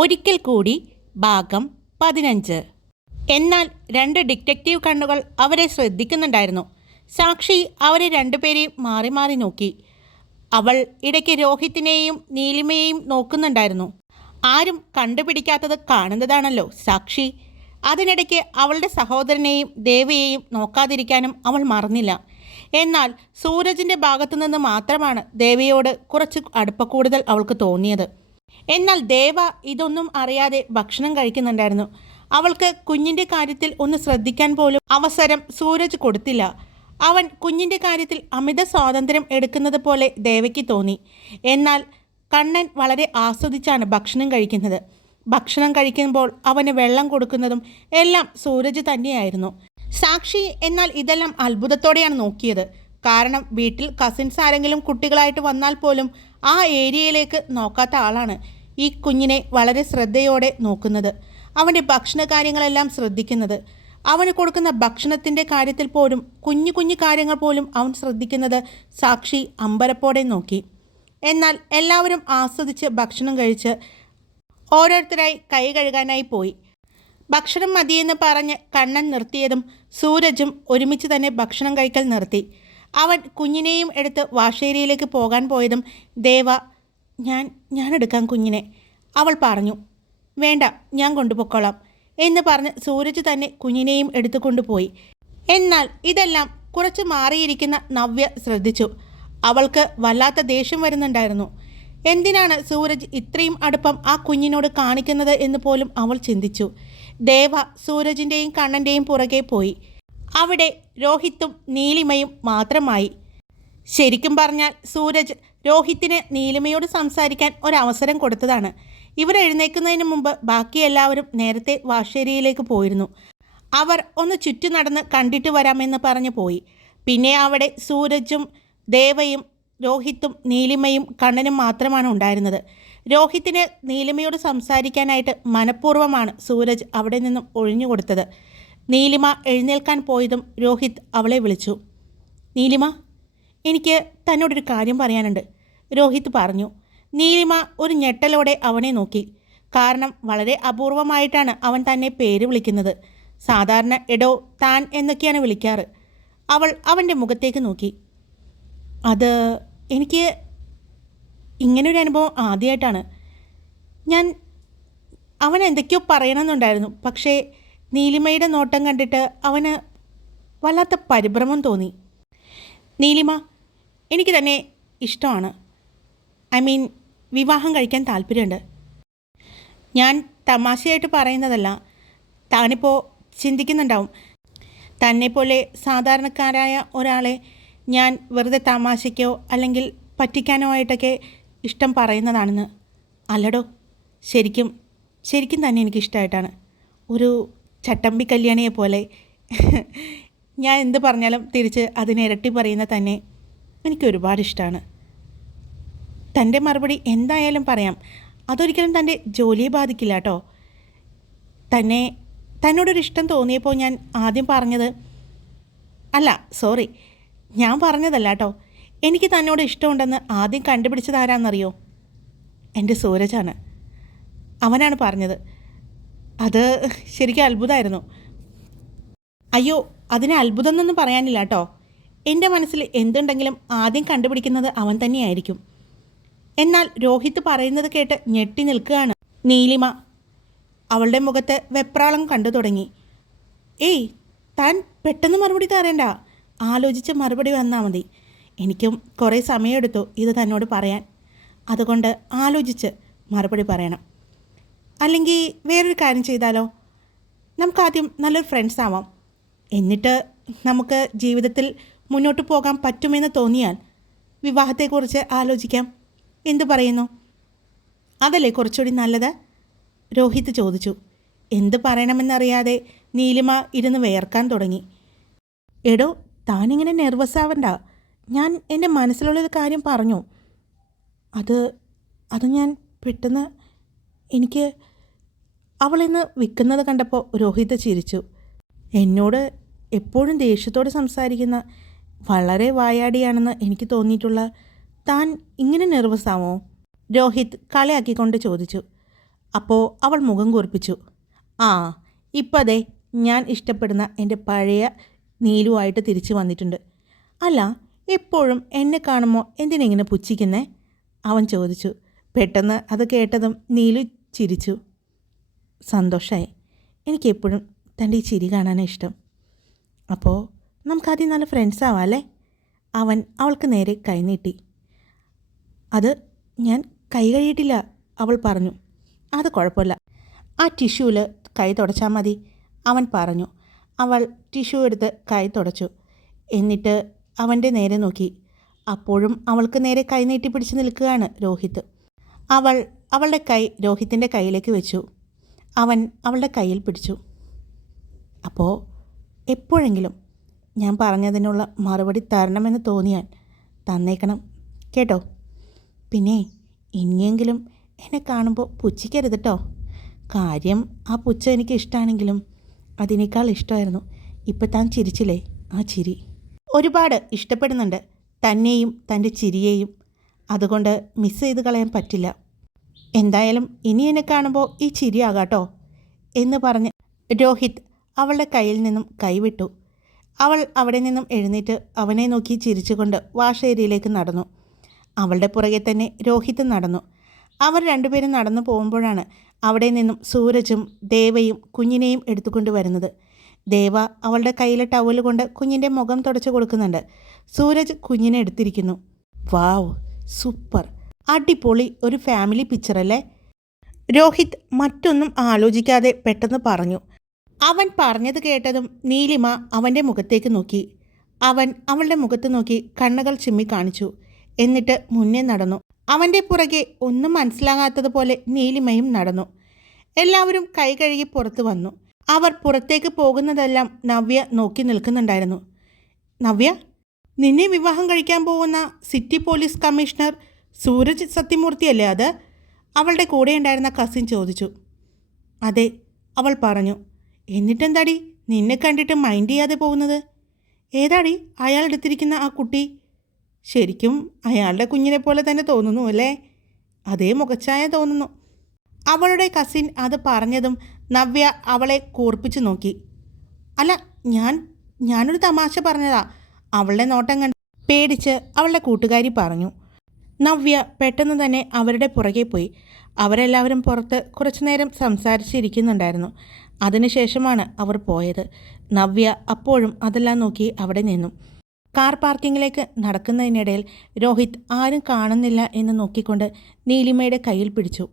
ഒരിക്കൽ കൂടി ഭാഗം പതിനഞ്ച്. എന്നാൽ രണ്ട് ഡിറ്റക്റ്റീവ് കണ്ണുകൾ അവരെ ശ്രദ്ധിക്കുന്നുണ്ടായിരുന്നു. സാക്ഷി അവരെ രണ്ടുപേരെയും മാറി മാറി നോക്കി. അവൾ ഇടയ്ക്ക് രോഹിത്തിനെയും നീലിമയെയും നോക്കുന്നുണ്ടായിരുന്നു. ആരും കണ്ടുപിടിക്കാത്തത് കാണുന്നതാണല്ലോ സാക്ഷി. അതിനിടയ്ക്ക് അവളുടെ സഹോദരനെയും ദേവയെയും നോക്കാതിരിക്കാനും അവൾ മറന്നില്ല. എന്നാൽ സൂരജിന്റെ ഭാഗത്തു നിന്ന് മാത്രമാണ് ദേവിയോട് കുറച്ച് അടുപ്പക്കൂടുതൽ അവൾക്ക് തോന്നിയത്. എന്നാൽ ദേവ ഇതൊന്നും അറിയാതെ ഭക്ഷണം കഴിക്കുന്നുണ്ടായിരുന്നു. അവൾക്ക് കുഞ്ഞിന്റെ കാര്യത്തിൽ ഒന്ന് ശ്രദ്ധിക്കാൻ പോലും അവസരം സൂരജ് കൊടുത്തില്ല. അവൻ കുഞ്ഞിന്റെ കാര്യത്തിൽ അമിത സ്വാതന്ത്ര്യം എടുക്കുന്നത് പോലെ ദേവയ്ക്ക് തോന്നി. എന്നാൽ കണ്ണൻ വളരെ ആസ്വദിച്ചാണ് ഭക്ഷണം കഴിക്കുന്നത്. ഭക്ഷണം കഴിക്കുമ്പോൾ അവന് വെള്ളം കൊടുക്കുന്നതും എല്ലാം സൂരജ് തന്നെയായിരുന്നു. സാക്ഷി എന്നാൽ ഇതെല്ലാം അത്ഭുതത്തോടെയാണ് നോക്കിയത്. കാരണം വീട്ടിൽ കസിൻസ് ആരെങ്കിലും കുട്ടികളായിട്ട് വന്നാൽ പോലും ആ ഏരിയയിലേക്ക് നോക്കാത്ത ആളാണ് ഈ കുഞ്ഞിനെ വളരെ ശ്രദ്ധയോടെ നോക്കുന്നത്. അവന്റെ ഭക്ഷണ കാര്യങ്ങളെല്ലാം ശ്രദ്ധിക്കുന്നത്. അവന് കൊടുക്കുന്ന ഭക്ഷണത്തിന്റെ കാര്യത്തിൽ പോലും കുഞ്ഞു കുഞ്ഞു കാര്യങ്ങൾ പോലും അവൻ ശ്രദ്ധിക്കുന്നത് സാക്ഷി അമ്പരപ്പോടെ നോക്കി. എന്നാൽ എല്ലാവരും ആസ്വദിച്ച് ഭക്ഷണം കഴിച്ച് ഓരോരുത്തരായി കൈ കഴുകാനായി പോയി. ഭക്ഷണം മതിയെന്ന് പറഞ്ഞ് കണ്ണൻ നിർത്തിയതും സൂരജും ഒരുമിച്ച് തന്നെ ഭക്ഷണം കഴിക്കൽ നിർത്തി. അവൻ കുഞ്ഞിനെയും എടുത്ത് വാഷേരിയിലേക്ക് പോകാൻ പോയതും ദേവ ഞാൻ ഞാൻ എടുക്കാം കുഞ്ഞിനെ. അവൾ പറഞ്ഞു വേണ്ട ഞാൻ കൊണ്ടുപോയിക്കോളാം എന്ന് പറഞ്ഞ് സൂരജ് തന്നെ കുഞ്ഞിനെയും എടുത്തു കൊണ്ടുപോയി. എന്നാൽ ഇതെല്ലാം കുറച്ച് മാറിയിരിക്കുന്ന നവ്യ ശ്രദ്ധിച്ചു. അവൾക്ക് വല്ലാത്ത ദേഷ്യം വരുന്നുണ്ടായിരുന്നു. എന്തിനാണ് സൂരജ് ഇത്രയും അടുപ്പം ആ കുഞ്ഞിനോട് കാണിക്കുന്നത് എന്ന് പോലും അവൾ ചിന്തിച്ചു. ദേവ സൂരജിന്റെയും കണ്ണന്റെയും പുറകെ പോയി. അവിടെ രോഹിത്തും നീലിമയും മാത്രമായി. ശരിക്കും പറഞ്ഞാൽ സൂരജ് രോഹിത്തിന് നീലിമയോട് സംസാരിക്കാൻ ഒരവസരം കൊടുത്തതാണ്. ഇവർ എഴുന്നേൽക്കുന്നതിന് മുമ്പ് ബാക്കി എല്ലാവരും നേരത്തെ വാഷേരിയിലേക്ക് പോയിരുന്നു. അവർ ഒന്ന് ചുറ്റി നടന്ന് കണ്ടിട്ട് വരാമെന്ന് പറഞ്ഞു പോയി. പിന്നെ അവിടെ സൂരജും ദേവയും രോഹിത്തും നീലിമയും കണ്ണനും മാത്രമാണ് ഉണ്ടായിരുന്നത്. രോഹിത്തിന് നീലിമയോട് സംസാരിക്കാനായിട്ട് മനഃപൂർവമാണ് സൂരജ് അവിടെ നിന്നും ഒഴിഞ്ഞു കൊടുത്തത്. നീലിമ എഴുന്നേൽക്കാൻ പോയതും രോഹിത് അവളെ വിളിച്ചു. നീലിമ എനിക്ക് തന്നോടൊരു കാര്യം പറയാനുണ്ട് രോഹിത് പറഞ്ഞു. നീലിമ ഒരു ഞെട്ടലോടെ അവനെ നോക്കി. കാരണം വളരെ അപൂർവമായിട്ടാണ് അവൻ തന്നെ പേര് വിളിക്കുന്നത്. സാധാരണ എടോ താൻ എന്നൊക്കെയാണ് വിളിക്കാറ്. അവൾ അവന്റെ മുഖത്തേക്ക് നോക്കി. അത് എനിക്ക് ഇങ്ങനൊരു അനുഭവം ആദ്യമായിട്ടാണ് ഞാൻ അവൻ എന്തൊക്കെയോ പറയണമെന്നുണ്ടായിരുന്നു. പക്ഷേ നീലിമയുടെ നോട്ടം കണ്ടിട്ട് അവന് വല്ലാത്ത പരിഭ്രമം തോന്നി. നീലിമ എനിക്ക് തന്നെ ഇഷ്ടമാണ്. ഐ മീൻ വിവാഹം കഴിക്കാൻ താല്പര്യമുണ്ട്. ഞാൻ തമാശയായിട്ട് പറയുന്നതല്ല. താനിപ്പോൾ ചിന്തിക്കുന്നുണ്ടാവും. തന്നെപ്പോലെ സാധാരണക്കാരായ ഒരാളെ ഞാൻ വെറുതെ തമാശയ്ക്കോ അല്ലെങ്കിൽ പറ്റിക്കാനോ ആയിട്ടൊക്കെ ഇഷ്ടം പറയുന്നതാണെന്ന്. അല്ലടോ ശരിക്കും ശരിക്കും തന്നെ എനിക്കിഷ്ടമായിട്ടാണ്. ഒരു ചട്ടമ്പി കല്യാണിയെ പോലെ. ഞാൻ എന്ത് പറഞ്ഞാലും തിരിച്ച് അതിനെ ഇരട്ടി പറയുന്ന തന്നെ എനിക്ക് ഒരുപാട് ഇഷ്ടമാണ് തന്റെ മറുപടി എന്തായാലും പറയാം. അതൊരിക്കലും തന്റെ ജോലിയെ ബാധിക്കില്ല കേട്ടോ. തന്നെ തന്നോടൊരു ഇഷ്ടം തോന്നിയപ്പോൾ ഞാൻ ആദ്യം പറഞ്ഞത് അല്ല സോറി ഞാൻ പറഞ്ഞതല്ല കേട്ടോ. എനിക്ക് തന്നോട് ഇഷ്ടമുണ്ടെന്ന് ആദ്യം കണ്ടുപിടിച്ചത് ആരാന്നറിയോ? എന്റെ സൂരജാണ്. അവനാണ് പറഞ്ഞത്. അത് ശരിക്കും അത്ഭുതമായിരുന്നു അയ്യോ അതിനെ അത്ഭുതം എന്നൊന്നും പറയാനില്ല കേട്ടോ. എന്റെ മനസ്സിൽ എന്തുണ്ടെങ്കിലും ആദ്യം കണ്ടുപിടിക്കുന്നത് അവൻ തന്നെയായിരിക്കും. എന്നാൽ രോഹിത് പറയുന്നത് കേട്ട് ഞെട്ടി നിൽക്കുകയാണ് നീലിമ. അവളുടെ മുഖത്ത് വെപ്രാളം കണ്ടു തുടങ്ങി. ഏയ് താൻ പെട്ടെന്ന് മറുപടി തരേണ്ട. ആലോചിച്ച് മറുപടി വന്നാൽ മതി. എനിക്കും കുറേ സമയമെടുത്തു ഇത് തന്നോട് പറയാൻ. അതുകൊണ്ട് ആലോചിച്ച് മറുപടി പറയണം. അല്ലെങ്കിൽ വേറൊരു കാര്യം ചെയ്താലോ? നമുക്കാദ്യം നല്ലൊരു ഫ്രണ്ട്സ് ആവാം. എന്നിട്ട് നമുക്ക് ജീവിതത്തിൽ മുന്നോട്ട് പോകാൻ പറ്റുമെന്ന് തോന്നിയാൽ വിവാഹത്തെക്കുറിച്ച് ആലോചിക്കാം. എന്തു പറയുന്നു? അതല്ലേ കുറച്ചുകൂടി നല്ലത്? രോഹിത് ചോദിച്ചു. എന്ത് പറയണമെന്നറിയാതെ നീലിമ ഇരുന്ന് വേർക്കാൻ തുടങ്ങി. എടോ താനിങ്ങനെ നെർവസ് ആവണ്ട. ഞാൻ എന്റെ മനസ്സിലുള്ളൊരു കാര്യം പറഞ്ഞു. അത് അത് ഞാൻ പെട്ടെന്ന് എനിക്ക് അവളിന്ന് വിൽക്കുന്നത് കണ്ടപ്പോൾ രോഹിത് ചിരിച്ചു. എന്നോട് എപ്പോഴും ദേഷ്യത്തോടെ സംസാരിക്കുന്ന വളരെ വായാടിയാണെന്ന് എനിക്ക് തോന്നിയിട്ടുള്ള താൻ ഇങ്ങനെ നെർവസ് ആവോ രോഹിത് കളിയാക്കിക്കൊണ്ട് ചോദിച്ചു. അപ്പോൾ അവൾ മുഖം കുറിപ്പിച്ചു. ആ ഇപ്പം അതെ ഞാൻ ഇഷ്ടപ്പെടുന്ന എന്റെ പഴയ നീലുവായിട്ട് തിരിച്ചു വന്നിട്ടുണ്ട്. അല്ല എപ്പോഴും എന്നെ കാണുമ്പോൾ എന്തിനെങ്ങനെ പുച്ഛിക്കുന്നേ? അവൻ ചോദിച്ചു. പെട്ടെന്ന് അത് കേട്ടതും നീലു ചിരിച്ചു. സന്തോഷമായി എനിക്കെപ്പോഴും തന്റെ ഈ ചിരി കാണാനാണ് ഇഷ്ടം. അപ്പോൾ നമുക്കാദ്യം നല്ല ഫ്രണ്ട്സ് ആവാം അല്ലേ? അവൻ അവൾക്ക് നേരെ കൈ നീട്ടി. അത് ഞാൻ കൈ കഴിയിട്ടില്ല അവൾ പറഞ്ഞു. അത് കുഴപ്പമില്ല. ആ ടിഷ്യൂവിൽ കൈ തുടച്ചാൽ മതി അവൻ പറഞ്ഞു. അവൾ ടിഷ്യൂ എടുത്ത് കൈ തുടച്ചു. എന്നിട്ട് അവന്റെ നേരെ നോക്കി. അപ്പോഴും അവൾക്ക് നേരെ കൈ നീട്ടി പിടിച്ച് നിൽക്കുകയാണ് രോഹിത്. അവൾ അവളുടെ കൈ രോഹിത്തിന്റെ കയ്യിലേക്ക് വെച്ചു. അവൻ അവളുടെ കയ്യിൽ പിടിച്ചു. അപ്പോൾ എപ്പോഴെങ്കിലും ഞാൻ പറഞ്ഞതിനുള്ള മറുപടി തരണമെന്ന് തോന്നിയാൽ തന്നേക്കണം കേട്ടോ? പിന്നെ ഇനിയെങ്കിലും എന്നെ കാണുമ്പോൾ പുച്ഛിക്കരുത് കേട്ടോ കാര്യം ആ പുച്ഛ എനിക്ക് ഇഷ്ടമാണെങ്കിലും അതിനേക്കാൾ ഇഷ്ടമായിരുന്നു ഇപ്പം താൻ ചിരിച്ചില്ലേ? ആ ചിരി. ഒരുപാട് ഇഷ്ടപ്പെടുന്നുണ്ട് തന്നെയും തന്റെ ചിരിയെയും. അതുകൊണ്ട് മിസ് ചെയ്ത് കളയാൻ പറ്റില്ല. എന്തായാലും ഇനി എന്നെ കാണുമ്പോൾ ഈ ചിരിയാകാട്ടോ എന്ന് പറഞ്ഞ് രോഹിത് അവളുടെ കയ്യിൽ നിന്നും കൈവിട്ടു. അവൾ അവിടെ നിന്നും എഴുന്നേറ്റ് അവനെ നോക്കി ചിരിച്ചുകൊണ്ട് വാഷേരിയിലേക്ക് നടന്നു. അവളുടെ പുറകെ തന്നെ രോഹിത് നടന്നു. അവർ രണ്ടുപേരും നടന്നു പോകുമ്പോഴാണ് അവിടെ നിന്നും സൂരജും ദേവയും കുഞ്ഞിനെയും എടുത്തുകൊണ്ട് വരുന്നത്. ദേവ അവളുടെ കയ്യിലെ ടവൽ കൊണ്ട് കുഞ്ഞിന്റെ മുഖം തുടച്ചു കൊടുക്കുന്നുണ്ട്. സൂരജ് കുഞ്ഞിനെ എടുത്തിരിക്കുന്നു. Wow super. അടിപൊളി ഒരു ഫാമിലി പിക്ചറല്ലേ രോഹിത് മറ്റൊന്നും ആലോചിക്കാതെ പെട്ടെന്ന് പറഞ്ഞു. അവൻ പറഞ്ഞത് കേട്ടതും നീലിമ അവന്റെ മുഖത്തേക്ക് നോക്കി. അവൻ അവളുടെ മുഖത്ത് നോക്കി കണ്ണുകൾ ചിമ്മി കാണിച്ചു. എന്നിട്ട് മുന്നേ നടന്നു. അവന്റെ പുറകെ ഒന്നും മനസ്സിലാകാത്തതുപോലെ നീലിമയും നടന്നു. എല്ലാവരും കൈ കഴുകി പുറത്തു വന്നു. അവർ പുറത്തേക്ക് പോകുന്നതെല്ലാം നവ്യ നോക്കി നിൽക്കുന്നുണ്ടായിരുന്നു. നവ്യ നിന്നെ വിവാഹം കഴിക്കാൻ പോകുന്ന സിറ്റി പോലീസ് കമ്മീഷണർ സൂരജ് സത്യമൂർത്തിയല്ലേ അത്? അവളുടെ കൂടെ ഉണ്ടായിരുന്ന കസിൻ ചോദിച്ചു. അതെ അവൾ പറഞ്ഞു. എന്നിട്ടെന്താടി നിന്നെ കണ്ടിട്ട് മൈൻഡ് ചെയ്യാതെ പോകുന്നത്? ഏതാടി അയാൾ എടുത്തിരിക്കുന്ന ആ കുട്ടി? ശരിക്കും അയാളുടെ കുഞ്ഞിനെ പോലെ തന്നെ തോന്നുന്നു അല്ലേ? അതേ മുഖച്ഛായ തോന്നുന്നു. അവളുടെ കസിൻ അത് പറഞ്ഞതും നവ്യ അവളെ കൂർപ്പിച്ചു നോക്കി. അല്ല ഞാൻ ഞാനൊരു തമാശ പറഞ്ഞതാ. അവളുടെ നോട്ടം കണ്ട് പേടിച്ച് അവളുടെ കൂട്ടുകാരി പറഞ്ഞു. നവ്യ പെട്ടെന്ന് തന്നെ അവരുടെ പുറകെ പോയി. അവരെല്ലാവരും പുറത്ത് കുറച്ചുനേരം സംസാരിച്ചിരിക്കുന്നുണ്ടായിരുന്നു. അതിനുശേഷമാണ് അവർ പോയത്. നവ്യ അപ്പോഴും അതെല്ലാം നോക്കി അവിടെ നിന്നു. കാർ പാർക്കിങ്ങിലേക്ക് നടക്കുന്നതിനിടയിൽ രോഹിത് ആരും കാണുന്നില്ല എന്ന് നോക്കിക്കൊണ്ട് നീലിമയുടെ കയ്യിൽ പിടിച്ചു.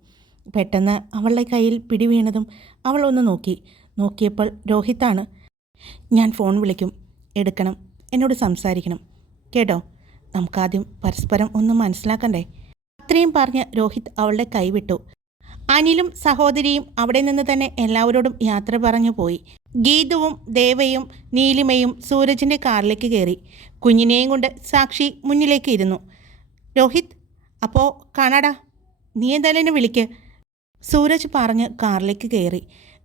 പെട്ടെന്ന് അവളുടെ കയ്യിൽ പിടി വീണതും അവൾ ഒന്ന് നോക്കി. നോക്കിയപ്പോൾ രോഹിത്താണ്. ഞാൻ ഫോൺ വിളിക്കും. എടുക്കണം. എന്നോട് സംസാരിക്കണം. കേട്ടോ? നമുക്കാദ്യം പരസ്പരം ഒന്ന് മനസ്സിലാക്കണ്ടേ? അത്രയും പറഞ്ഞ് രോഹിത് അവളുടെ കൈവിട്ടു. അനിലും സഹോദരിയും അവിടെ നിന്ന് തന്നെ എല്ലാവരോടും യാത്ര പറഞ്ഞു പോയി. ഗീതുവും ദേവയും നീലിമയും സൂരജിന്റെ കാറിലേക്ക് കയറി. കുഞ്ഞിനെയും കൊണ്ട് സാക്ഷി മുന്നിലേക്ക് ഇരുന്നു. രോഹിത് അപ്പോൾ കാണാടാ നീ എന്തായാലും എന്നെ വിളിക്ക്. സൂരജ് പറഞ്ഞ് കാറിലേക്ക് കയറി.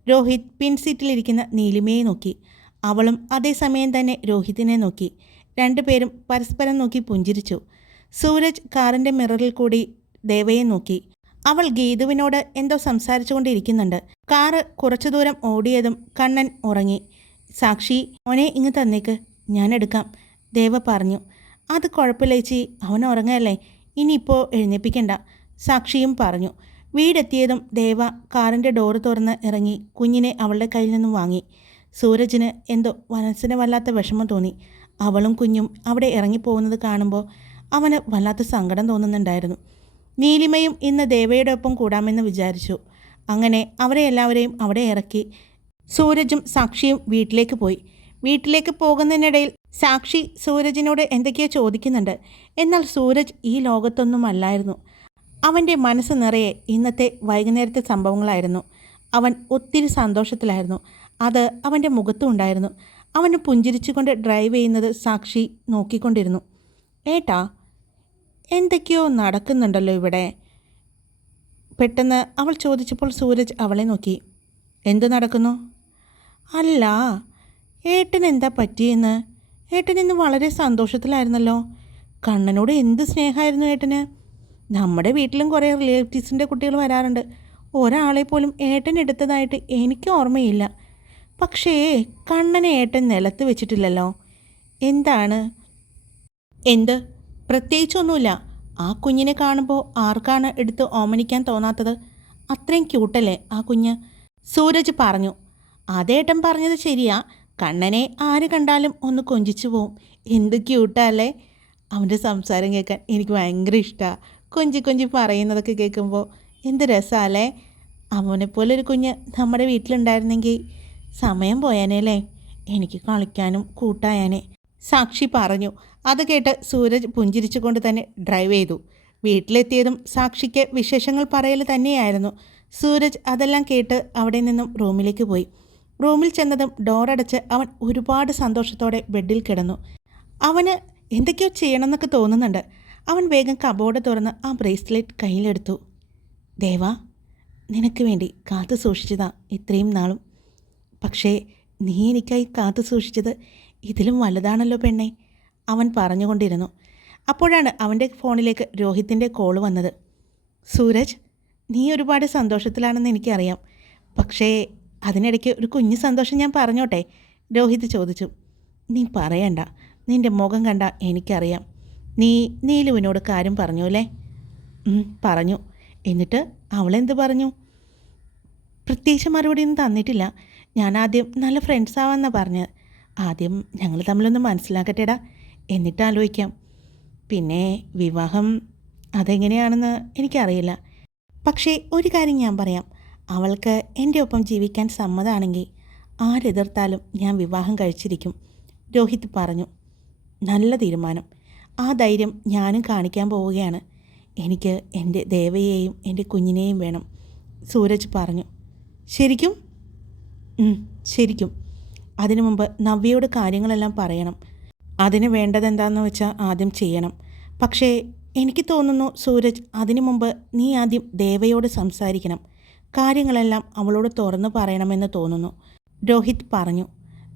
രോഹിത് പിൻസീറ്റിലിരിക്കുന്ന നീലിമയെ നോക്കി. അവളും അതേസമയം തന്നെ രോഹിതിനെ നോക്കി. രണ്ടുപേരും പരസ്പരം നോക്കി പുഞ്ചിരിച്ചു. സൂരജ് കാറിന്റെ മിററിൽ കൂടി ദേവയെ നോക്കി. അവൾ ഗീതുവിനോട് എന്തോ സംസാരിച്ചുകൊണ്ടിരിക്കുന്നുണ്ട്. കാറ് കുറച്ചു ദൂരം ഓടിയതും കണ്ണൻ ഉറങ്ങി. സാക്ഷി മോനെ ഇങ്ങ് തന്നേക്ക്. ഞാൻ എടുക്കാം ദേവ പറഞ്ഞു. അത് കുഴപ്പമില്ലേച്ചി അവൻ ഉറങ്ങയല്ലേ ഇനിയിപ്പോൾ എഴുന്നേപ്പിക്കണ്ട സാക്ഷിയും പറഞ്ഞു. വീടെത്തിയതും ദേവ കാറിന്റെ ഡോറ് തുറന്ന് ഇറങ്ങി കുഞ്ഞിനെ അവളുടെ കയ്യിൽ നിന്നും വാങ്ങി. സൂരജിന് എന്തോ മനസ്സിന് വല്ലാത്ത വിഷമം തോന്നി. അവളും കുഞ്ഞും അവിടെ ഇറങ്ങിപ്പോകുന്നത് കാണുമ്പോൾ അവന് വല്ലാത്ത സങ്കടം തോന്നുന്നുണ്ടായിരുന്നു. നീലിമയും ഇന്ന് ദേവയുടെ ഒപ്പം കൂടാമെന്ന് വിചാരിച്ചു. അങ്ങനെ അവരെ എല്ലാവരെയും അവിടെ ഇറക്കി സൂരജും സാക്ഷിയും വീട്ടിലേക്ക് പോയി. വീട്ടിലേക്ക് പോകുന്നതിനിടയിൽ സാക്ഷി സൂരജിനോട് എന്തൊക്കെയോ ചോദിക്കുന്നുണ്ട്. എന്നാൽ സൂരജ് ഈ ലോകത്തൊന്നും അല്ലായിരുന്നു അവന്റെ മനസ്സ് നിറയെ ഇന്നത്തെ വൈകുന്നേരത്തെ സംഭവങ്ങളായിരുന്നു. അവൻ ഒത്തിരി സന്തോഷത്തിലായിരുന്നു. അത് അവന്റെ മുഖത്തും ഉണ്ടായിരുന്നു. അവന് പുഞ്ചിരിച്ചുകൊണ്ട് ഡ്രൈവ് ചെയ്യുന്നത് സാക്ഷി നോക്കിക്കൊണ്ടിരുന്നു. ഏട്ടാ എന്തൊക്കെയോ നടക്കുന്നുണ്ടല്ലോ ഇവിടെ. പെട്ടെന്ന് അവൾ ചോദിച്ചപ്പോൾ സൂരജ് അവളെ നോക്കി. എന്ത് നടക്കുന്നു? അല്ല ഏട്ടൻ എന്താ പറ്റിയെന്ന്. ഏട്ടൻ ഇന്ന് വളരെ സന്തോഷത്തിലായിരുന്നല്ലോ. കണ്ണനോട് എന്ത് സ്നേഹമായിരുന്നു ഏട്ടന്? നമ്മുടെ വീട്ടിലും കുറേ റിലേറ്റീവ്സിന്റെ കുട്ടികൾ വരാറുണ്ട്. ഒരാളെ പോലും ഏട്ടൻ എടുത്തതായിട്ട് എനിക്ക് ഓർമ്മയില്ല. പക്ഷേ കണ്ണനെ ഏട്ടൻ നിലത്ത് വെച്ചിട്ടില്ലല്ലോ. എന്താണ്? എന്ത്? പ്രത്യേകിച്ചൊന്നുമില്ല. ആ കുഞ്ഞിനെ കാണുമ്പോൾ ആർക്കാണ് എടുത്ത് ഓമനിക്കാൻ തോന്നാത്തത്? അത്രയും ക്യൂട്ടല്ലേ ആ കുഞ്ഞ്? സൂരജ് പറഞ്ഞു. അതേട്ടൻ പറഞ്ഞത് ശരിയാ. കണ്ണനെ ആര് കണ്ടാലും ഒന്ന് കൊഞ്ചിച്ചു പോവും. എന്ത് ക്യൂട്ടല്ലേ? അവന്റെ സംസാരം കേൾക്കാൻ എനിക്ക് ഭയങ്കര ഇഷ്ടമാണ് കൊഞ്ചി കൊഞ്ചി പറയുന്നതൊക്കെ കേൾക്കുമ്പോൾ എന്ത് രസമല്ലേ അവനെപ്പോലെ ഒരു കുഞ്ഞ് നമ്മുടെ വീട്ടിലുണ്ടായിരുന്നെങ്കിൽ സമയം പോയാനേലേ എനിക്ക് കളിക്കാനും കൂട്ടായാനേ. സാക്ഷി പറഞ്ഞു. അത് കേട്ട് സൂരജ് പുഞ്ചിരിച്ചുകൊണ്ട് തന്നെ ഡ്രൈവ് ചെയ്തു. വീട്ടിലെത്തിയതും സാക്ഷിക്ക് വിശേഷങ്ങൾ പറയൽ തന്നെയായിരുന്നു. സൂരജ് അതെല്ലാം കേട്ട് അവിടെ നിന്നും റൂമിലേക്ക് പോയി. റൂമിൽ ചെന്നതും ഡോറടച്ച് അവൻ ഒരുപാട് സന്തോഷത്തോടെ ബെഡിൽ കിടന്നു. അവന് എന്തൊക്കെയോ ചെയ്യണമെന്നൊക്കെ തോന്നുന്നുണ്ട്. അവൻ വേഗം കബോർഡ് തുറന്ന് ആ ബ്രേസ്ലെറ്റ് കയ്യിലെടുത്തു. ദേവാ നിനക്ക് വേണ്ടി കാത്തു സൂക്ഷിച്ചതാ ഇത്രയും നാളും. പക്ഷേ നീ എനിക്കായി കാത്തു സൂക്ഷിച്ചത് ഇതിലും വലുതാണല്ലോ പെണ്ണെ അവൻ പറഞ്ഞുകൊണ്ടിരുന്നു. അപ്പോഴാണ് അവന്റെ ഫോണിലേക്ക് രോഹിത്തിന്റെ കോൾ വന്നത്. സൂരജ് നീ ഒരുപാട് സന്തോഷത്തിലാണെന്ന് എനിക്കറിയാം. പക്ഷേ അതിനിടയ്ക്ക് ഒരു കുഞ്ഞു സന്തോഷം ഞാൻ പറഞ്ഞോട്ടെ? രോഹിത് ചോദിച്ചു. നീ പറയണ്ട. നിന്റെ മുഖം കണ്ട എനിക്കറിയാം. നീ നീലുവിനോട് കാര്യം പറഞ്ഞു അല്ലേ? പറഞ്ഞു. എന്നിട്ട് അവളെന്ത് പറഞ്ഞു? പ്രത്യേകിച്ച് മറുപടിയൊന്നും തന്നിട്ടില്ല. ഞാൻ ആദ്യം നല്ല ഫ്രണ്ട്സ് ആവാമെന്നാണ് പറഞ്ഞത് ആദ്യം ഞങ്ങൾ തമ്മിലൊന്ന് മനസ്സിലാക്കട്ടെടാ. എന്നിട്ട് ആലോചിക്കാം പിന്നെ വിവാഹം അതെങ്ങനെയാണെന്ന് എനിക്കറിയില്ല. പക്ഷേ ഒരു കാര്യം ഞാൻ പറയാം. അവൾക്ക് എന്റെ ഒപ്പം ജീവിക്കാൻ സമ്മതമാണെങ്കിൽ ആരെതിർത്താലും ഞാൻ വിവാഹം കഴിച്ചിരിക്കും. രോഹിത് പറഞ്ഞു. നല്ല തീരുമാനം. ആ ധൈര്യം ഞാനും കാണിക്കാൻ പോവുകയാണ്. എനിക്ക് എന്റെ ദേവയെയും എന്റെ കുഞ്ഞിനെയും വേണം. സൂരജ് പറഞ്ഞു. ശരിക്കും? ശരിക്കും. അതിനു മുമ്പ് നവ്യയോട് കാര്യങ്ങളെല്ലാം പറയണം. അതിന് വേണ്ടതെന്താണെന്ന് വെച്ചാൽ ആദ്യം ചെയ്യണം. പക്ഷേ എനിക്ക് തോന്നുന്നു സൂരജ് അതിനു മുമ്പ് നീ ആദ്യം ദേവയോട് സംസാരിക്കണം. കാര്യങ്ങളെല്ലാം അവളോട് തുറന്നു പറയണമെന്ന് തോന്നുന്നു. രോഹിത് പറഞ്ഞു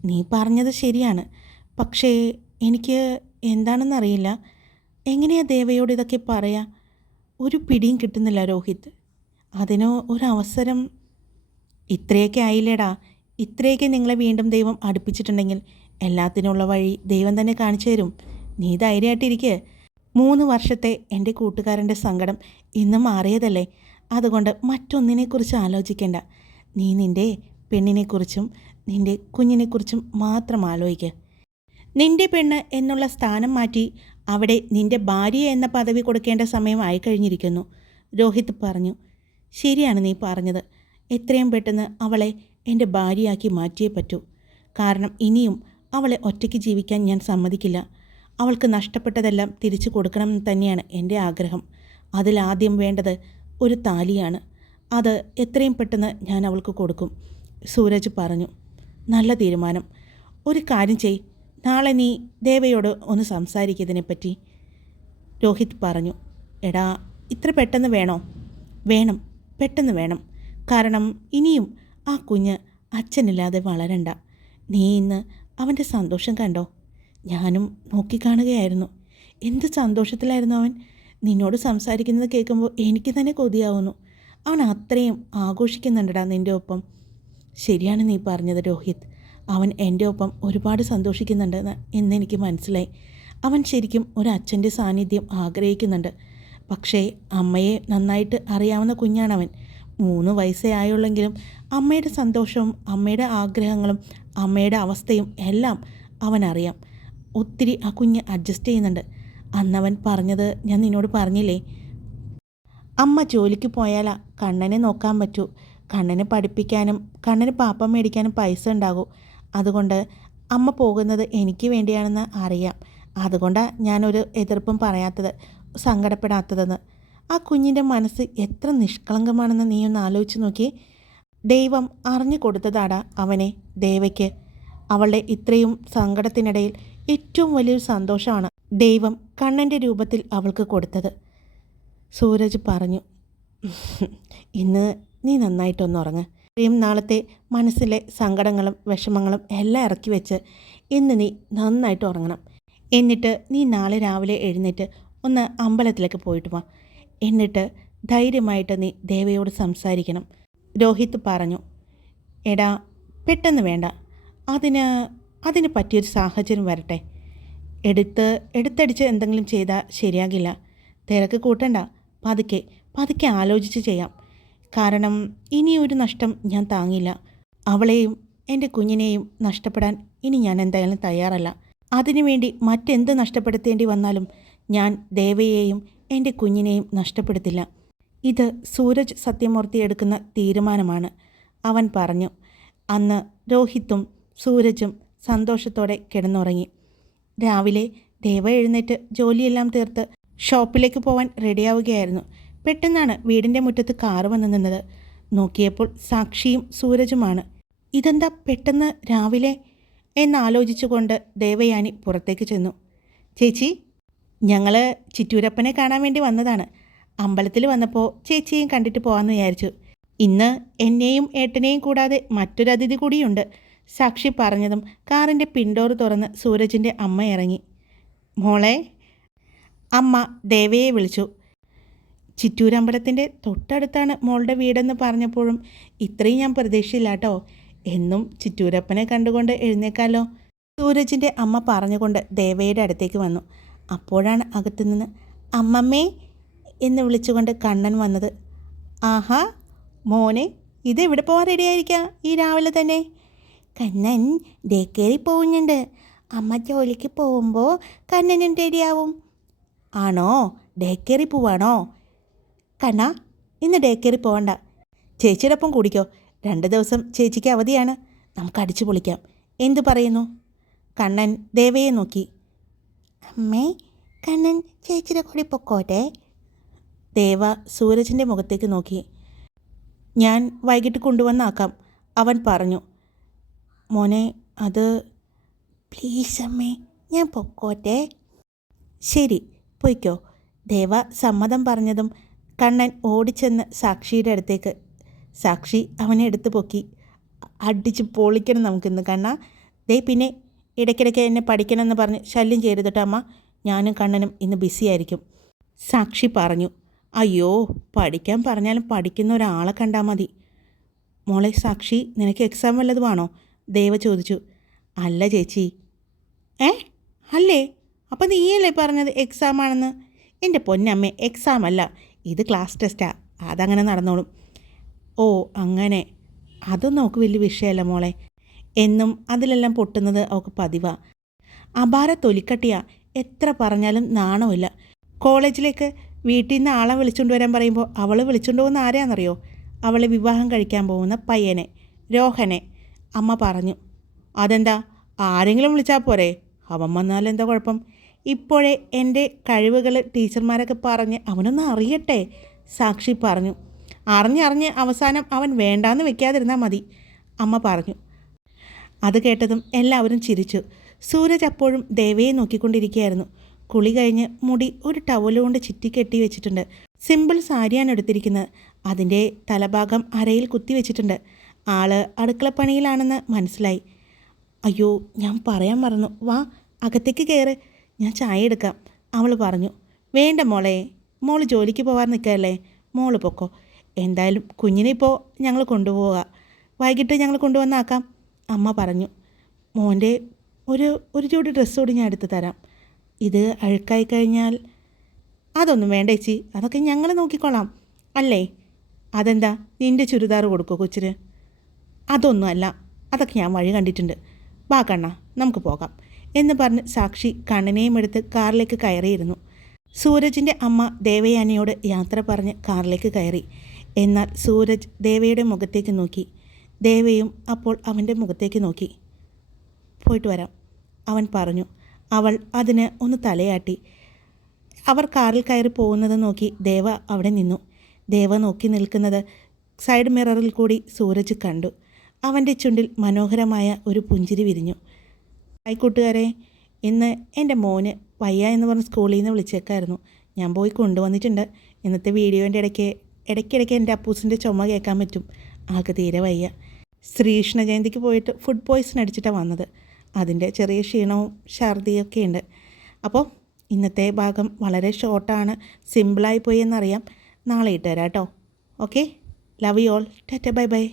നീ പറഞ്ഞത് ശരിയാണ്. പക്ഷേ എനിക്ക് എന്താണെന്നറിയില്ല. എങ്ങനെയാ ദേവയോട് ഇതൊക്കെ പറയാ? ഒരു പിടിയും കിട്ടുന്നില്ല രോഹിത്. അതിന് ഒരവസരം ഇത്രയൊക്കെ ആയില്ലേടാ. ഇത്രയൊക്കെ നിങ്ങളെ വീണ്ടും ദൈവം അടുപ്പിച്ചിട്ടുണ്ടെങ്കിൽ എല്ലാത്തിനുള്ള വഴി ദൈവം തന്നെ കാണിച്ചു തരും. നീ ധൈര്യമായിട്ടിരിക്കുക മൂന്ന് വർഷത്തെ എന്റെ കൂട്ടുകാരന്റെ സങ്കടം ഇന്ന് മാറിയതല്ലേ? അതുകൊണ്ട് മറ്റൊന്നിനെക്കുറിച്ച് ആലോചിക്കേണ്ട. നീ നിന്റെ പെണ്ണിനെക്കുറിച്ചും നിന്റെ കുഞ്ഞിനെക്കുറിച്ചും മാത്രം ആലോചിക്കുക നിന്റെ പെണ്ണ് എന്നുള്ള സ്ഥാനം മാറ്റി അവിടെ നിന്റെ ഭാര്യ എന്ന പദവി കൊടുക്കേണ്ട സമയമായി കഴിഞ്ഞിരിക്കുന്നു രോഹിത് പറഞ്ഞു ശരിയാണ് നീ പറഞ്ഞത്. എത്രയും പെട്ടെന്ന് അവളെ എന്റെ ഭാര്യയാക്കി മാറ്റിയേ പറ്റൂ. കാരണം ഇനിയും അവളെ ഒറ്റയ്ക്ക് ജീവിക്കാൻ ഞാൻ സമ്മതിക്കില്ല. അവൾക്ക് നഷ്ടപ്പെട്ടതെല്ലാം തിരിച്ചു കൊടുക്കണം തന്നെയാണ് എന്റെ ആഗ്രഹം. അതിലാദ്യം വേണ്ടത് ഒരു താലിയാണ്. അത് എത്രയും പെട്ടെന്ന് ഞാൻ അവൾക്ക് കൊടുക്കും സൂരജ് പറഞ്ഞു. നല്ല തീരുമാനം. ഒരു കാര്യം ചെയ്. നാളെ നീ ദേവയോട് ഒന്ന് സംസാരിക്കുന്നതിനെപ്പറ്റി രോഹിത് പറഞ്ഞു. എടാ ഇത്ര പെട്ടെന്ന് വേണോ? വേണം. പെട്ടെന്ന് വേണം. കാരണം ഇനിയും ആ കുഞ്ഞ് അച്ഛനില്ലാതെ വളരണ്ട. നീ ഇന്ന് അവന്റെ സന്തോഷം കണ്ടോ? ഞാനും നോക്കിക്കാണുകയായിരുന്നു എന്ത് സന്തോഷത്തിലായിരുന്നു അവൻ? നിന്നോട് സംസാരിക്കുന്നത് കേൾക്കുമ്പോൾ എനിക്ക് തന്നെ കൊതിയാവുന്നു. അവൻ അത്രയും ആഘോഷിക്കുന്നുണ്ടടാ നിന്റെ ഒപ്പം. ശരിയാണ് നീ പറഞ്ഞത് രോഹിത്. അവൻ എന്റെ ഒപ്പം ഒരുപാട് സന്തോഷിക്കുന്നുണ്ടെന്ന് എന്നെനിക്ക് മനസ്സിലായി. അവൻ ശരിക്കും ഒരു അച്ഛന്റെ സാന്നിധ്യം ആഗ്രഹിക്കുന്നുണ്ട്. പക്ഷേ അമ്മയെ നന്നായിട്ട് അറിയാവുന്ന കുഞ്ഞാണവൻ. മൂന്ന് വയസ്സേ ആയുള്ളെങ്കിലും അമ്മയുടെ സന്തോഷവും അമ്മയുടെ ആഗ്രഹങ്ങളും അമ്മയുടെ അവസ്ഥയും എല്ലാം അവനറിയാം. ഒത്തിരി ആ കുഞ്ഞ് അഡ്ജസ്റ്റ് ചെയ്യുന്നുണ്ട്. അന്നവൻ പറഞ്ഞത് ഞാൻ നിന്നോട് പറഞ്ഞില്ലേ? അമ്മ ജോലിക്ക് പോയാലാ കണ്ണനെ നോക്കാൻ പറ്റൂ. കണ്ണനെ പഠിപ്പിക്കാനും കണ്ണന് പാപ്പം മേടിക്കാനും പൈസ ഉണ്ടാകൂ. അതുകൊണ്ട് അമ്മ പോകുന്നത് എനിക്ക് വേണ്ടിയാണെന്ന് അറിയാം. അതുകൊണ്ടാണ് ഞാനൊരു എതിർപ്പും പറയാത്തത് സങ്കടപ്പെടാത്തതെന്ന്. ആ കുഞ്ഞിന്റെ മനസ്സ് എത്ര നിഷ്കളങ്കമാണെന്ന് നീ ഒന്ന് ആലോചിച്ച് നോക്കി ദൈവം അറിഞ്ഞു കൊടുത്തതാടാ അവനെ ദേവയ്ക്ക്. അവളുടെ ഇത്രയും സങ്കടത്തിനിടയിൽ ഏറ്റവും വലിയൊരു സന്തോഷമാണ് ദൈവം കണ്ണന്റെ രൂപത്തിൽ അവൾക്ക് കൊടുത്തത്. സൂരജ് പറഞ്ഞു ഇന്ന് നീ നന്നായിട്ടൊന്ന് ഉറങ്ങ്. ഇത്രയും നാളത്തെ മനസ്സിലെ സങ്കടങ്ങളും വിഷമങ്ങളും എല്ലാം ഇറക്കി വെച്ച് ഇന്ന് നീ നന്നായിട്ട് ഉറങ്ങണം. എന്നിട്ട് നീ നാളെ രാവിലെ എഴുന്നേറ്റ് ഒന്ന് അമ്പലത്തിലേക്ക് പോയിട്ട് വാ. എന്നിട്ട് ധൈര്യമായിട്ട് നീ ദേവയോട് സംസാരിക്കണം. രോഹിത് പറഞ്ഞു എടാ പെട്ടെന്ന് വേണ്ട. അതിന് അതിന് പറ്റിയൊരു സാഹചര്യം വരട്ടെ. എടുത്ത് എടുത്തടിച്ച് എന്തെങ്കിലും ചെയ്താൽ ശരിയാകില്ല. തിരക്ക് കൂട്ടണ്ട. പതുക്കെ പതുക്കെ ആലോചിച്ച് ചെയ്യാം. കാരണം ഇനിയൊരു നഷ്ടം ഞാൻ താങ്ങില്ല. അവളെയും എന്റെ കുഞ്ഞിനെയും നഷ്ടപ്പെടാൻ ഇനി ഞാൻ എന്തായാലും തയ്യാറല്ല. അതിനുവേണ്ടി മറ്റെന്ത് നഷ്ടപ്പെടുത്തേണ്ടി വന്നാലും ഞാൻ ദേവയെയും എന്റെ കുഞ്ഞിനെയും നഷ്ടപ്പെടുത്തില്ല. ഇത് സൂരജ് സത്യമൂർത്തി എടുക്കുന്ന തീരുമാനമാണ്. അവൻ പറഞ്ഞു അന്ന് രോഹിത്തും സൂരജും സന്തോഷത്തോടെ കിടന്നുറങ്ങി. രാവിലെ ദേവ എഴുന്നേറ്റ് ജോലിയെല്ലാം തീർത്ത് ഷോപ്പിലേക്ക് പോവാൻ റെഡിയാവുകയായിരുന്നു. പെട്ടെന്നാണ് വീടിന്റെ മുറ്റത്ത് കാറ് വന്നു നിന്നത്. നോക്കിയപ്പോൾ സാക്ഷിയും സൂരജുമാണ്. ഇതെന്താ പെട്ടെന്ന് രാവിലെ? എന്നാലോചിച്ചുകൊണ്ട് ദേവയാനി പുറത്തേക്ക് ചെന്നു. ചേച്ചി ഞങ്ങൾ ചിറ്റൂരപ്പനെ കാണാൻ വേണ്ടി വന്നതാണ്. അമ്പലത്തിൽ വന്നപ്പോൾ ചേച്ചിയെയും കണ്ടിട്ട് പോകാമെന്ന് വിചാരിച്ചു. ഇന്ന് എന്നെയും ഏട്ടനെയും കൂടാതെ മറ്റൊരു അതിഥി കൂടിയുണ്ട്. സാക്ഷി പറഞ്ഞതും കാറിന്റെ പിൻഡോർ തുറന്ന് സൂരജിന്റെ അമ്മ ഇറങ്ങി. മോളെ അമ്മ ദേവയെ വിളിച്ചു. ചിറ്റൂരമ്പലത്തിന്റെ തൊട്ടടുത്താണ് മോളുടെ വീടെന്ന് പറഞ്ഞപ്പോഴും ഇത്രയും ഞാൻ പ്രതീക്ഷയില്ല കേട്ടോ എന്നും ചിറ്റൂരപ്പനെ കണ്ടുകൊണ്ട് എഴുന്നേക്കാലോ? സൂരജിന്റെ അമ്മ പറഞ്ഞുകൊണ്ട് ദേവയുടെ അടുത്തേക്ക് വന്നു. അപ്പോഴാണ് അകത്തുനിന്ന് അമ്മമ്മേ എന്ന് വിളിച്ചുകൊണ്ട് കണ്ണൻ വന്നത്. ആഹാ മോനെ ഇതെവിടെ പോകാൻ റെഡിയായിരിക്കാം ഈ രാവിലെ തന്നെ. കണ്ണൻ ഡേ കയറി പോകുന്നുണ്ട് അമ്മ ജോലിക്ക് പോകുമ്പോൾ കണ്ണനും റെഡിയാവും. ആണോ? ഡേ കയറി പോവാണോ? കണ്ണ ഇന്ന് ഡേ കയറി പോകണ്ട ചേച്ചിയുടെ ഒപ്പം കൂടിക്കോ. രണ്ട് ദിവസം ചേച്ചിക്ക് അവധിയാണ്. നമുക്ക് അടിച്ചു പൊളിക്കാം. എന്തു പറയുന്നു? കണ്ണൻ ദേവയെ നോക്കി. അമ്മേ കണ്ണൻ ചേച്ചിയുടെ കൂടി പൊക്കോട്ടെ. ദേവ സൂരജിന്റെ മുഖത്തേക്ക് നോക്കി. ഞാൻ വൈകിട്ട് കൊണ്ടുവന്നാക്കാം അവൻ പറഞ്ഞു. മോനെ അത് പ്ലീസ് അമ്മേ ഞാൻ പൊക്കോട്ടെ. ശരി പൊയ്ക്കോ. ദേവ സമ്മതം പറഞ്ഞതും കണ്ണൻ ഓടിച്ചെന്ന് സാക്ഷിയുടെ അടുത്തേക്ക്. സാക്ഷി അവനെ എടുത്ത് പൊക്കി. അടിച്ച് പൊളിക്കണം നമുക്കിന്ന് കണ്ണ. ദേ പിന്നെ ഇടയ്ക്കിടയ്ക്ക് എന്നെ പഠിക്കണമെന്ന് പറഞ്ഞ് ശല്യം ചെയ്തിട്ട് അമ്മ ഞാനും കണ്ണനും ഇന്ന് ബിസി ആയിരിക്കും. സാക്ഷി പറഞ്ഞു അയ്യോ പഠിക്കാൻ പറഞ്ഞാലും പഠിക്കുന്ന ഒരാളെ കണ്ടാൽ മതി. മോളെ സാക്ഷി നിനക്ക് എക്സാം വല്ലതുമാണോ ദേവ ചോദിച്ചു. അല്ല ചേച്ചി. ഏ? അല്ലേ? അപ്പം നീയല്ലേ പറഞ്ഞത് എക്സാം ആണെന്ന്? എന്റെ പൊന്നമ്മേ എക്സാം അല്ല. ഇത് ക്ലാസ് ടെസ്റ്റാണ് അതങ്ങനെ നടന്നോളും. ഓ അങ്ങനെ. അതൊന്നും നമുക്ക് വലിയ വിഷയമല്ല മോളെ. എന്നും അതിലെല്ലാം പൊട്ടുന്നത് അവൾക്ക് പതിവാ. അപാര തൊലിക്കട്ടിയാ. എത്ര പറഞ്ഞാലും നാണമില്ല. കോളേജിലേക്ക് വീട്ടിൽ നിന്ന് ആളെ വിളിച്ചുകൊണ്ട് വരാൻ പറയുമ്പോൾ അവൾ വിളിച്ചുകൊണ്ട് പോകുന്ന ആരെയാണെന്നറിയോ അവളെ വിവാഹം കഴിക്കാൻ പോകുന്ന പയ്യനെ രോഹനെ. അമ്മ പറഞ്ഞു അതെന്താ? ആരെങ്കിലും വിളിച്ചാൽ പോരെ? അവൻ വന്നാൽ എന്താ കുഴപ്പം? ഇപ്പോഴേ എന്റെ കഴിവുകൾ ടീച്ചർമാരൊക്കെ പറഞ്ഞ് അവനൊന്ന് അറിയട്ടെ സാക്ഷി പറഞ്ഞു. അറിഞ്ഞറിഞ്ഞ് അവസാനം അവൻ വേണ്ടാന്ന് വെക്കാതിരുന്നാൽ മതി അമ്മ പറഞ്ഞു. അത് കേട്ടതും എല്ലാവരും ചിരിച്ചു. സൂരജ് അപ്പോഴും ദേവയെ നോക്കിക്കൊണ്ടിരിക്കുകയായിരുന്നു. കുളി കഴിഞ്ഞ് മുടി ഒരു ടവൽ കൊണ്ട് ചുറ്റി കെട്ടി വെച്ചിട്ടുണ്ട്. സിമ്പിൾ സാരിയാണ് എടുത്തിരിക്കുന്നത്. അതിന്റെ തലഭാഗം അരയിൽ കുത്തി വെച്ചിട്ടുണ്ട്. ആൾ അടുക്കളപ്പണിയിലാണെന്ന് മനസ്സിലായി. അയ്യോ ഞാൻ പറയാൻ മറന്നു. വാ അകത്തേക്ക് കയറ് ഞാൻ ചായ എടുക്കാം. അവൾ പറഞ്ഞു. വേണ്ട മോളെ. മോൾ ജോലിക്ക് പോകാൻ നിൽക്കല്ലേ മോൾ പൊക്കോ. എന്തായാലും കുഞ്ഞിനെ ഇപ്പോൾ ഞങ്ങൾ കൊണ്ടുപോവുക. വൈകിട്ട് ഞങ്ങൾ കൊണ്ടുവന്നാക്കാം. അമ്മ പറഞ്ഞു മോന്റെ ഒരു ഒരു ജോഡി ഡ്രസ്സ് കൂടി ഞാൻ എടുത്ത് തരാം. ഇത് അഴുക്കായി കഴിഞ്ഞാൽ അതൊന്നും വേണ്ട ചേച്ചി അതൊക്കെ ഞങ്ങൾ നോക്കിക്കോളാം. അല്ലേ? അതെന്താ? നിന്റെ ചുരിദാർ കൊടുക്കോ കൊച്ചിന്? അതൊന്നും അല്ല അതൊക്കെ ഞാൻ വഴി കണ്ടിട്ടുണ്ട്. വാ കണ്ണ നമുക്ക് പോകാം. എന്ന് പറഞ്ഞ് സാക്ഷി കണ്ണനെയും എടുത്ത് കാറിലേക്ക് കയറിയിരുന്നു. സൂരജിന്റെ അമ്മ ദേവയാനിയോട് യാത്ര പറഞ്ഞ് കാറിലേക്ക് കയറി. എന്നാൽ സൂരജ് ദേവയുടെ മുഖത്തേക്ക് നോക്കി. ദേവയും അപ്പോൾ അവന്റെ മുഖത്തേക്ക് നോക്കി. പോയിട്ട് വരാം. അവൻ പറഞ്ഞു. അവൾ അതിന് ഒന്ന് തലയാട്ടി. അവർ കാറിൽ കയറി പോകുന്നത് നോക്കി ദേവ അവിടെ നിന്നു. ദേവ നോക്കി നിൽക്കുന്നത് സൈഡ് മിററിൽ കൂടി സൂരജ് കണ്ടു. അവന്റെ ചുണ്ടിൽ മനോഹരമായ ഒരു പുഞ്ചിരി വിരിഞ്ഞു. ആയിക്കൂട്ടുകാരെ കൂട്ടുകാരെ. ഇന്ന് എന്റെ മോന് വയ്യ എന്ന് പറഞ്ഞ സ്കൂളിൽ നിന്ന് വിളിച്ചേക്കായിരുന്നു. ഞാൻ പോയി കൊണ്ടുവന്നിട്ടുണ്ട്. ഇന്നത്തെ വീഡിയോന്റെ ഇടയ്ക്ക് ഇടയ്ക്കിടയ്ക്ക് എന്റെ അപ്പൂസിന്റെ ചുമ കേൾക്കാൻ പറ്റും. ആൾക്ക് തീരെ വയ്യ. ശ്രീകൃഷ്ണ ജയന്തിക്ക് പോയിട്ട് ഫുഡ് പോയ്സൺ അടിച്ചിട്ടാണ് വന്നത്. അതിന്റെ ചെറിയ ക്ഷീണവും ഛർദിയൊക്കെ ഉണ്ട്. അപ്പോൾ ഇന്നത്തെ ഭാഗം വളരെ ഷോർട്ടാണ് സിമ്പിളായി പോയി എന്നറിയാം. നാളെ ഇട്ട് തരാം കേട്ടോ. Okay love you all tata bye bye